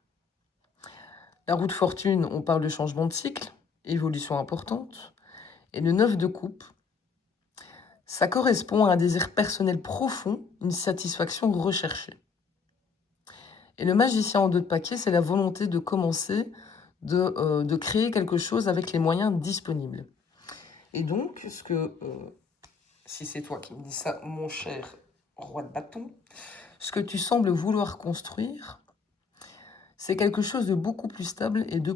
La roue de fortune, on parle de changement de cycle, évolution importante. Et le 9 de coupe, ça correspond à un désir personnel profond, une satisfaction recherchée. Et le magicien en 2 de paquet, c'est la volonté de commencer, de créer quelque chose avec les moyens disponibles. Et donc, si c'est toi qui me dis ça, mon cher roi de bâton, ce que tu sembles vouloir construire, c'est quelque chose de beaucoup plus stable et de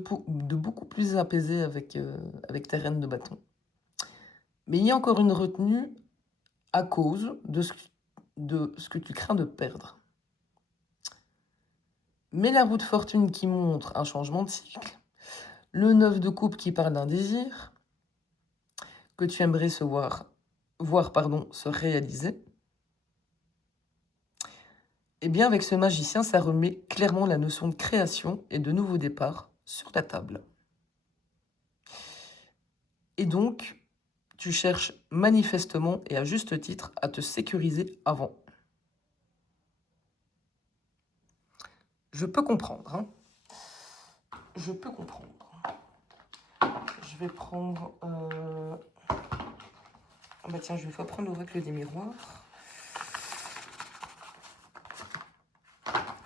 beaucoup plus apaisé avec tes reines de bâton. Mais il y a encore une retenue à cause de ce que tu crains de perdre. Mais la roue de fortune qui montre un changement de cycle, le 9 de coupe qui parle d'un désir, que tu aimerais voir se réaliser, eh bien avec ce magicien, ça remet clairement la notion de création et de nouveau départ sur la table. Et donc, tu cherches manifestement et à juste titre à te sécuriser avant. Je peux comprendre, hein. Je peux comprendre. Je vais prendre... Ah bah tiens, je vais prendre l'oracle des miroirs.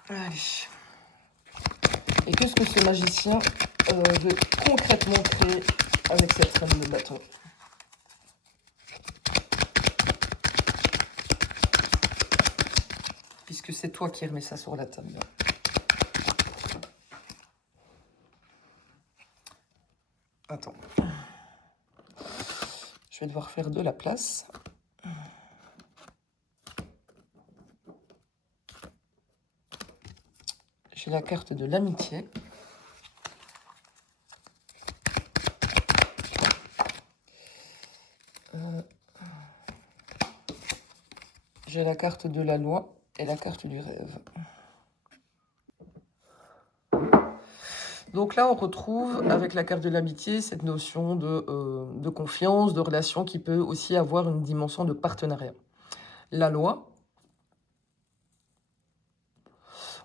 Allez. Et qu'est-ce que ce magicien veut concrètement créer avec cette reine de bâton? Puisque c'est toi qui remets ça sur la table. Attends. Je vais devoir faire de la place. J'ai la carte de l'amitié. J'ai la carte de la loi et la carte du rêve. Donc là, on retrouve avec la carte de l'amitié cette notion de confiance, de relation qui peut aussi avoir une dimension de partenariat. La loi,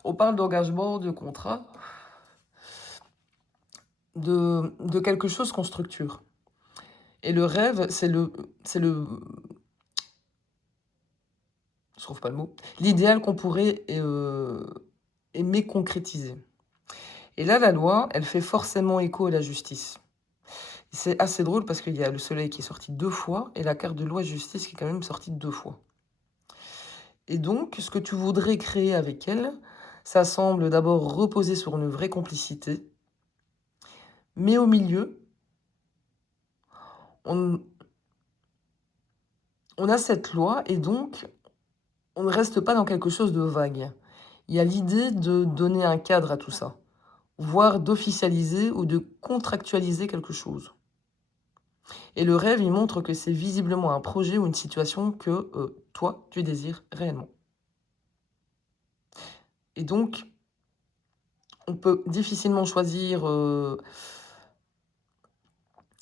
on parle d'engagement, de contrat, de quelque chose qu'on structure. Et le rêve, c'est le, je trouve pas le mot, l'idéal qu'on pourrait aimer concrétiser. Et là, la loi, elle fait forcément écho à la justice. C'est assez drôle parce qu'il y a le soleil qui est sorti 2 fois et la carte de loi et justice qui est quand même sortie 2 fois. Et donc, ce que tu voudrais créer avec elle, ça semble d'abord reposer sur une vraie complicité, mais au milieu, on a cette loi et donc on ne reste pas dans quelque chose de vague. Il y a l'idée de donner un cadre à tout ça, voire d'officialiser ou de contractualiser quelque chose. Et le rêve, il montre que c'est visiblement un projet ou une situation que toi, tu désires réellement. Et donc, on peut difficilement choisir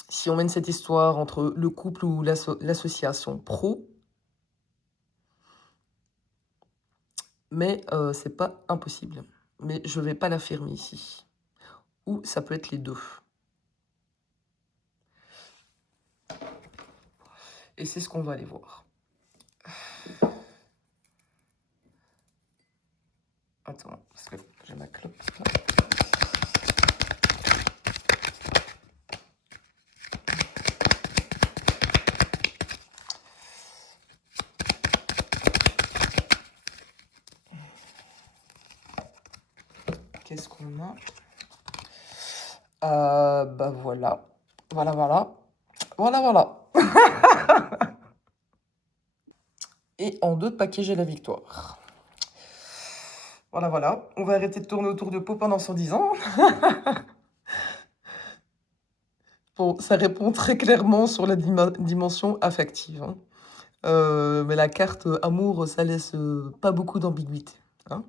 si on mène cette histoire entre le couple ou l'association pro, mais c'est pas impossible. Mais je vais pas l'affirmer ici. Ou ça peut être les deux. Et c'est ce qu'on va aller voir. Attends, parce que j'ai ma clope là. Qu'est-ce qu'on a? Bah voilà. Voilà, voilà. Voilà, voilà. Et en 2 paquets, j'ai la victoire. Voilà, voilà. On va arrêter de tourner autour de pot pendant 110 ans. Bon, ça répond très clairement sur la dimension affective, hein. Mais la carte amour, ça laisse pas beaucoup d'ambiguïté, hein.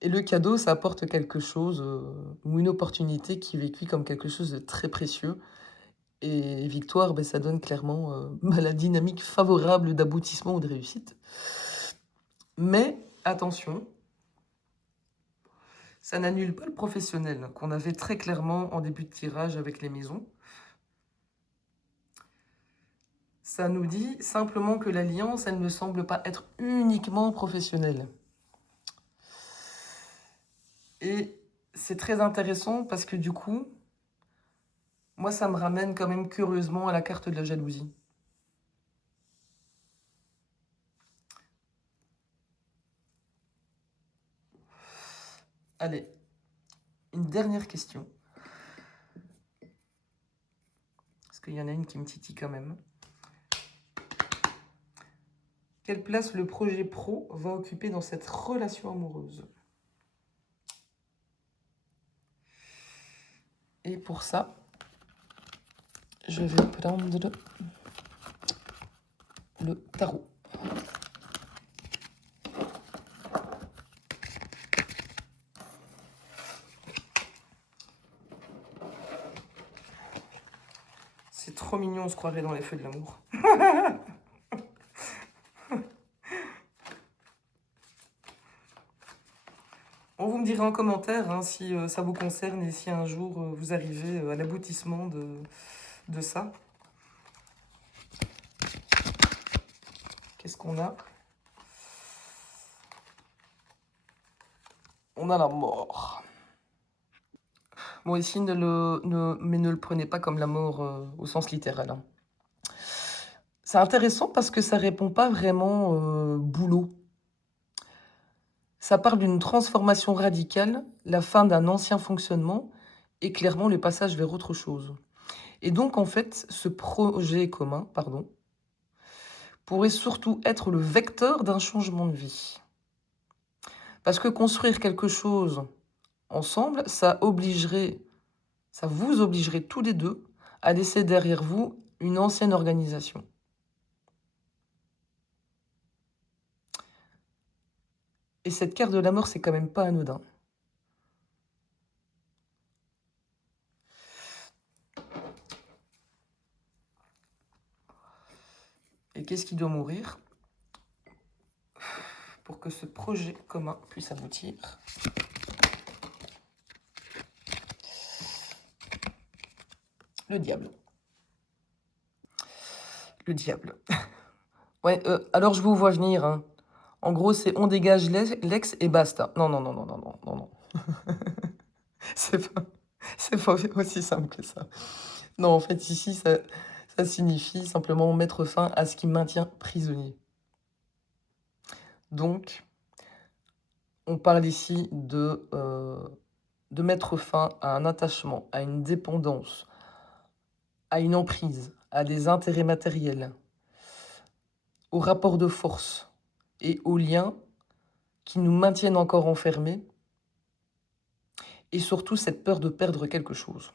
Et le cadeau, ça apporte quelque chose ou une opportunité qui est vécue comme quelque chose de très précieux. Et victoire, ben, ça donne clairement la dynamique favorable d'aboutissement ou de réussite. Mais attention, ça n'annule pas le professionnel qu'on avait très clairement en début de tirage avec les maisons. Ça nous dit simplement que l'alliance, elle ne semble pas être uniquement professionnelle. Et c'est très intéressant parce que du coup, moi, ça me ramène quand même curieusement à la carte de la jalousie. Allez, une dernière question. Parce qu'il y en a une qui me titille quand même. Quelle place le projet pro va occuper dans cette relation amoureuse? Et pour ça, je vais prendre le tarot. C'est trop mignon, on se croirait dans les feux de l'amour. Bon, vous me direz en commentaire hein, si ça vous concerne et si un jour vous arrivez à l'aboutissement de ça. Qu'est-ce qu'on a? On a la mort. Bon, ici, mais ne le prenez pas comme la mort au sens littéral, hein. C'est intéressant parce que ça répond pas vraiment boulot. Ça parle d'une transformation radicale, la fin d'un ancien fonctionnement et clairement le passage vers autre chose. Et donc, en fait, ce projet commun, pardon, pourrait surtout être le vecteur d'un changement de vie. Parce que construire quelque chose ensemble, ça vous obligerait tous les deux à laisser derrière vous une ancienne organisation. Et cette carte de la mort, c'est quand même pas anodin. Et qu'est-ce qui doit mourir pour que ce projet commun puisse aboutir? Le diable. Le diable. Ouais, alors je vous vois venir, hein. En gros, c'est on dégage l'ex et basta. Non, non, non, non, non, non, non, non. C'est pas, c'est pas aussi simple que ça. Non, en fait, ici, ça signifie simplement mettre fin à ce qui maintient prisonnier. Donc, on parle ici de mettre fin à un attachement, à une dépendance, à une emprise, à des intérêts matériels, aux rapports de force et aux liens qui nous maintiennent encore enfermés, et surtout cette peur de perdre quelque chose.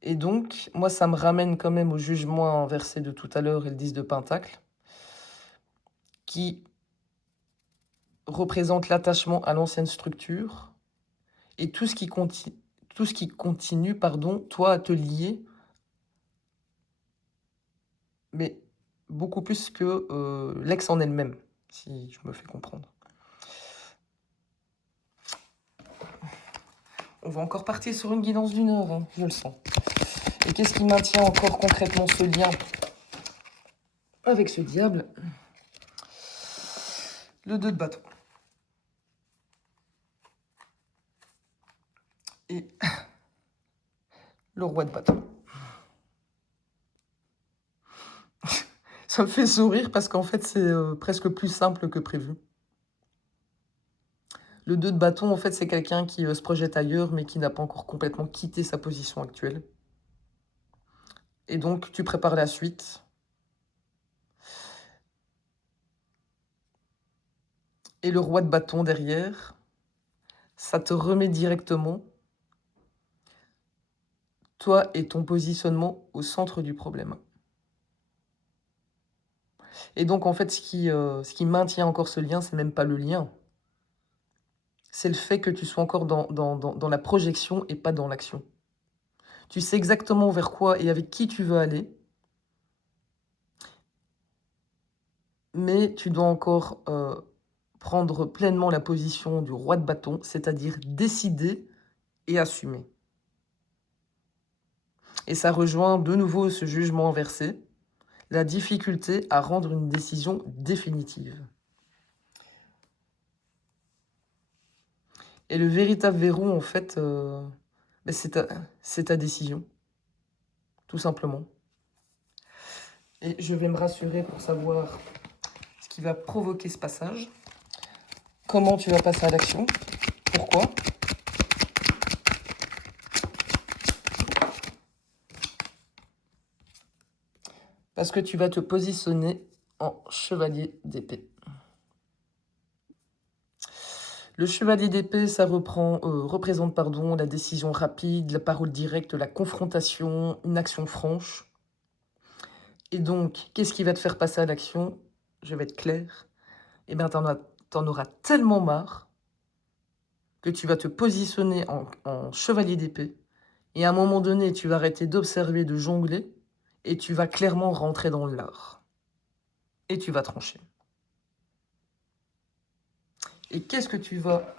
Et donc, moi, ça me ramène quand même au jugement inversé de tout à l'heure et le 10 de Pentacle, qui représente l'attachement à l'ancienne structure et tout ce qui continue, pardon, toi, à te lier, mais beaucoup plus que l'ex en elle-même, si je me fais comprendre. On va encore partir sur une guidance d'une heure, hein, je le sens. Et qu'est-ce qui maintient encore concrètement ce lien avec ce diable? Le 2 de bâton. Et le roi de bâton. Ça me fait sourire parce qu'en fait, c'est presque plus simple que prévu. Le 2 de bâton, en fait, c'est quelqu'un qui se projette ailleurs, mais qui n'a pas encore complètement quitté sa position actuelle. Et donc, tu prépares la suite. Et le roi de bâton derrière, ça te remet directement, toi et ton positionnement, au centre du problème. Et donc, en fait, ce qui maintient encore ce lien, c'est même pas le lien. C'est le fait que tu sois encore dans la projection et pas dans l'action. Tu sais exactement vers quoi et avec qui tu veux aller, mais tu dois encore prendre pleinement la position du roi de bâton, c'est-à-dire décider et assumer. Et ça rejoint de nouveau ce jugement inversé, la difficulté à rendre une décision définitive. Et le véritable verrou, en fait, c'est ta décision, tout simplement. Et je vais me rassurer pour savoir ce qui va provoquer ce passage. Comment tu vas passer à l'action? Pourquoi? Parce que tu vas te positionner en chevalier d'épée. Le chevalier d'épée, ça représente la décision rapide, la parole directe, la confrontation, une action franche. Et donc, qu'est-ce qui va te faire passer à l'action? Je vais être claire. Eh bien, t'en auras tellement marre que tu vas te positionner en chevalier d'épée. Et à un moment donné, tu vas arrêter d'observer, de jongler, et tu vas clairement rentrer dans l'art. Et tu vas trancher. Et qu'est-ce que tu vas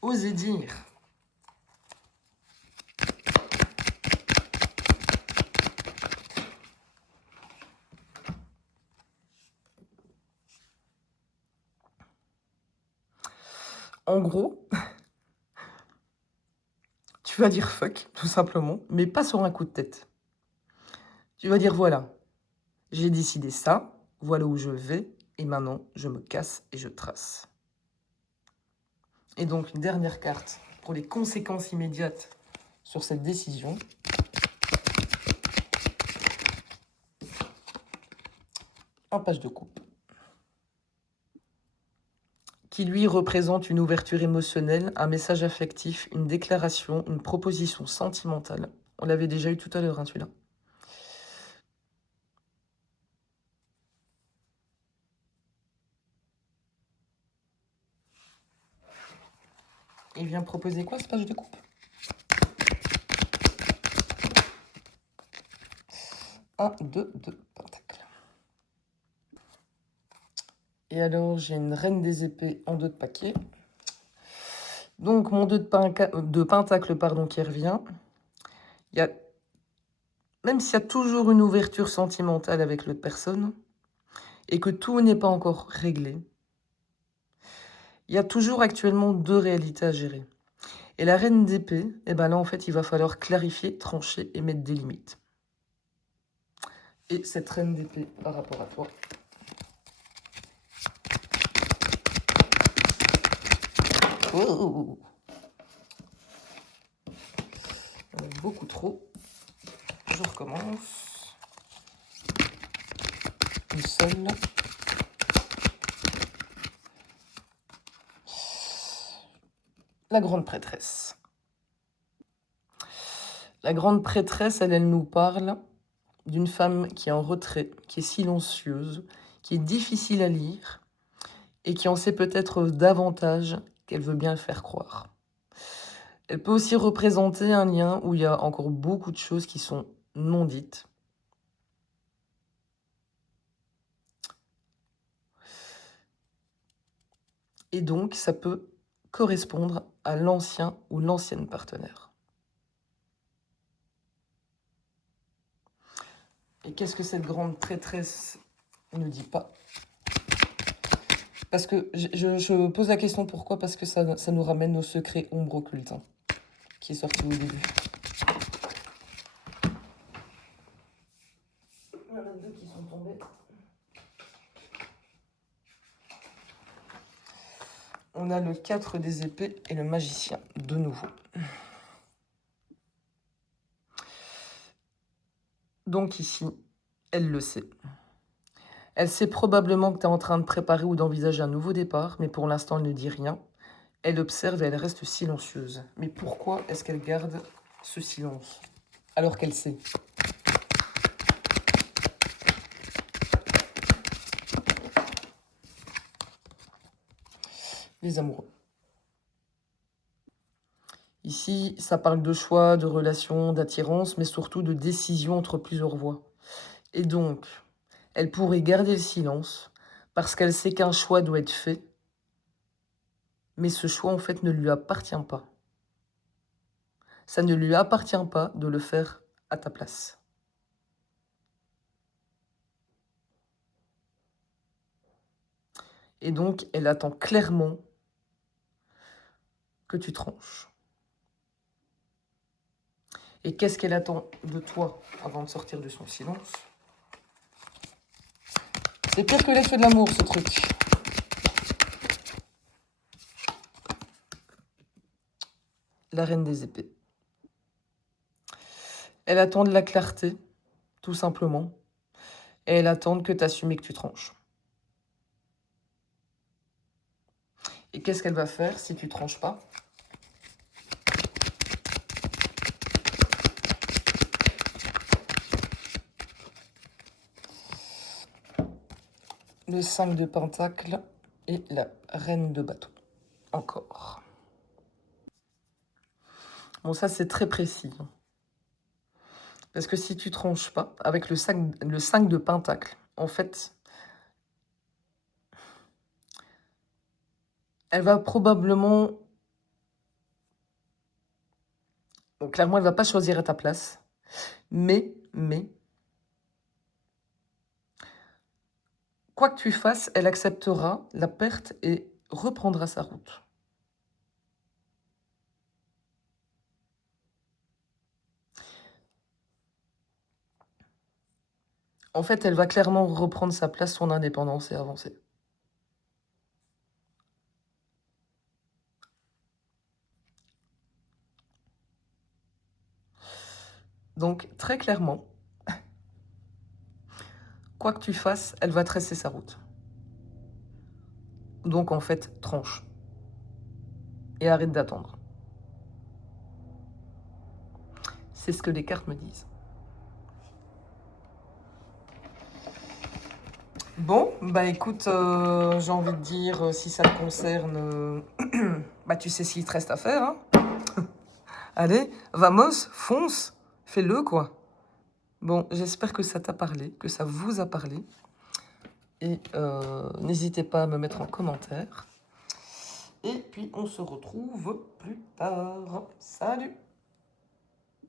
oser dire? En gros, tu vas dire fuck, tout simplement, mais pas sur un coup de tête. Tu vas dire voilà, j'ai décidé ça, voilà où je vais, et maintenant je me casse et je trace. Et donc, une dernière carte pour les conséquences immédiates sur cette décision. Un page de coupe. Qui lui représente une ouverture émotionnelle, un message affectif, une déclaration, une proposition sentimentale. On l'avait déjà eu tout à l'heure, hein, celui-là. Il vient proposer quoi, ce page de coupe? Un, deux pentacles. Et alors, j'ai une reine des épées en 2 de paquet. Donc, mon 2 de pentacle pardon, qui revient. Il y a, même s'il y a toujours une ouverture sentimentale avec l'autre personne, et que tout n'est pas encore réglé, il y a toujours actuellement 2 réalités à gérer. Et la reine d'épée, eh ben là, en fait, il va falloir clarifier, trancher et mettre des limites. Et cette reine d'épée par rapport à toi. Oh, beaucoup trop. Je recommence. Une seule. La grande prêtresse. La grande prêtresse, elle nous parle d'une femme qui est en retrait, qui est silencieuse, qui est difficile à lire et qui en sait peut-être davantage qu'elle veut bien le faire croire. Elle peut aussi représenter un lien où il y a encore beaucoup de choses qui sont non dites. Et donc, ça peut correspondre à l'ancien ou l'ancienne partenaire. Et qu'est-ce que cette grande prêtresse ne dit pas? Parce que je pose la question pourquoi? Parce que ça nous ramène au secret ombre occulte, hein, qui est sorti au début. Il y en a 2 qui sont tombés. On a le 4 des épées et le magicien, de nouveau. Donc ici, elle le sait. Elle sait probablement que tu es en train de préparer ou d'envisager un nouveau départ, mais pour l'instant, elle ne dit rien. Elle observe et elle reste silencieuse. Mais pourquoi est-ce qu'elle garde ce silence alors qu'elle sait? Les amoureux. Ici, ça parle de choix, de relations, d'attirance, mais surtout de décision entre plusieurs voies. Et donc, elle pourrait garder le silence parce qu'elle sait qu'un choix doit être fait, mais ce choix, en fait, ne lui appartient pas. Ça ne lui appartient pas de le faire à ta place. Et donc, elle attend clairement que tu tranches. Et qu'est-ce qu'elle attend de toi avant de sortir de son silence? C'est pire que les feux de l'amour, ce truc. La reine des épées. Elle attend de la clarté, tout simplement. Et elle attend que tu assumes et que tu tranches. Et qu'est-ce qu'elle va faire si tu tranches pas? Le 5 de pentacle et la reine de bâton. Encore. Bon, ça, c'est très précis. Parce que si tu tranches pas, avec le 5 de pentacle, en fait, elle va probablement... Donc, clairement, elle va pas choisir à ta place. Mais, quoi que tu fasses, elle acceptera la perte et reprendra sa route. En fait, elle va clairement reprendre sa place, son indépendance et avancer. Donc, très clairement, quoi que tu fasses, elle va tracer sa route. Donc, en fait, tranche. Et arrête d'attendre. C'est ce que les cartes me disent. Bon, bah écoute, j'ai envie de dire, si ça te concerne, bah tu sais ce qu'il te reste à faire, hein. Allez, vamos, fonce, fais-le, quoi. Bon, j'espère que ça t'a parlé, que ça vous a parlé. Et n'hésitez pas à me mettre en commentaire. Et puis, on se retrouve plus tard. Salut!